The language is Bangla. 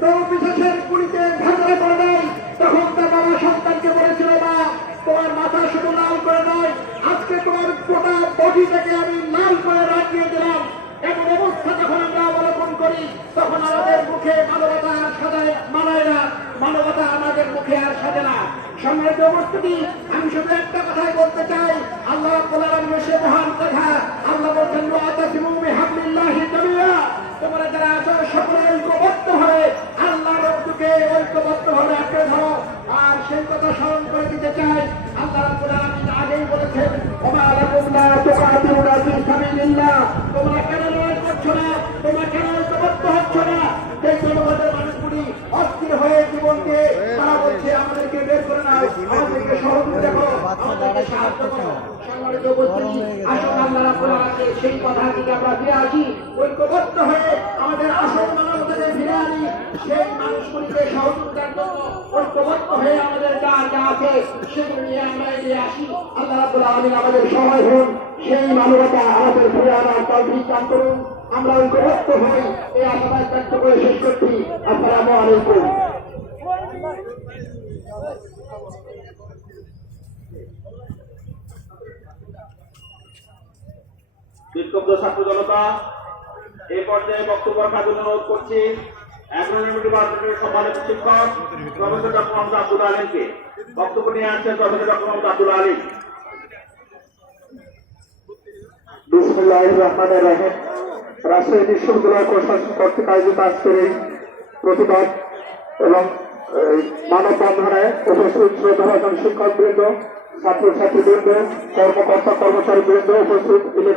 বিশেষের গুলিতে ঝাঁঝরা করে নাই, তখন তার বাবা সন্তানকে বলেছিল, মা তোমার মাথা শুধু লাল করে নয়, আজকে তোমার গোটা বডিটাকে আমি লাল করে রাখিয়ে দিলাম। এমন অবস্থা যখন আমরা অবলম্বন করি, তখন আমাদের মুখে মানবতা আর সাজায় মানায় না, মানবতা আমাদের মুখে আর সাজে না। সম্মানিত উপস্থিতি, আমি শুধু একটা কথাই বলতে চাই, আল্লাহ রাব্বুল আলামিনের সে মহান কথা, আল্লাহ বলছেন ওয়াতাসিমু বিহাবলিল্লাহি জামিআ, তোমরা যারা আছো সকলে ঐক্যবদ্ধ হয়ে আল্লাহ রব্বুকে ঐক্যবদ্ধ হয়ে আঁকড়ে ধরো। আর সেই কথা স্মরণ করে দিতে চাই, আল্লাহ রাব্বুল আলামিন আগেই বলেছেন, ওমা লাকুম লা তুকাতিলুনা ফি সাবিলিল্লাহ, তোমরা কেন লড়াই করছো না, তোমরা কেন ঐক্যবদ্ধ হচ্ছ না? সেই জনপদের মানুষগুলি অস্থির হয়ে জীবন দিয়ে তারা বলছে আমাদেরকে বের করে নাও, আমাদেরকে সহযোগিতা করো, আমাদেরকে সাহায্য করো। সম্মানিত উপস্থিতি, আসুন আল্লাহ রাব্বুল আলামিন সেই কথা থেকে আমরা ফিরে আসি, ঐক্যবদ্ধ হয়ে আমাদের আসল মানবতাকে ফিরে আনি। সেই মানুষগুলিকে সহযোগিতার জন্য ঐক্যবদ্ধ হয়ে আমাদের যা যা আছে সেগুলো নিয়ে আমরা এগিয়ে আসি। আল্লাহ রাব্বুল আলামিন আমাদের সহায় হন, সেই মানবতা আমাদের ফিরে আনার তৌফিক দান করুন। আমরা ঐক্যবদ্ধ হই, এই আশাবাদ ব্যক্ত করে শেষ করছি। আসসালামু আলাইকুম। বিক্ষুব্ধ ছাত্র জনতা এই পর্যায়ে বক্তব্য রাখার জন্য অনুরোধ করছি ইউনিভার্সিটির সম্মানিত শিক্ষক প্রফেসর ডক্টর মোহাম্মদ আব্দুল আলীমকে। বক্তব্য নিয়ে আসছেন প্রফেসর ডক্টর মোহাম্মদ আব্দুল আলীম। বিসমিল্লাহির রহমানির রহিম। রাজশাহী বিশ্ববিদ্যালয় প্রশাসন কর্তৃক আয়োজিত আজকের এই প্রতিবাদ এবং মানববন্ধনে উপস্থিত শ্রদ্ধাভাজন শিক্ষকবৃন্দ, ছাত্রছাত্রীবৃন্দ, কর্মকর্তা কর্মচারীবৃন্দ উপস্থিত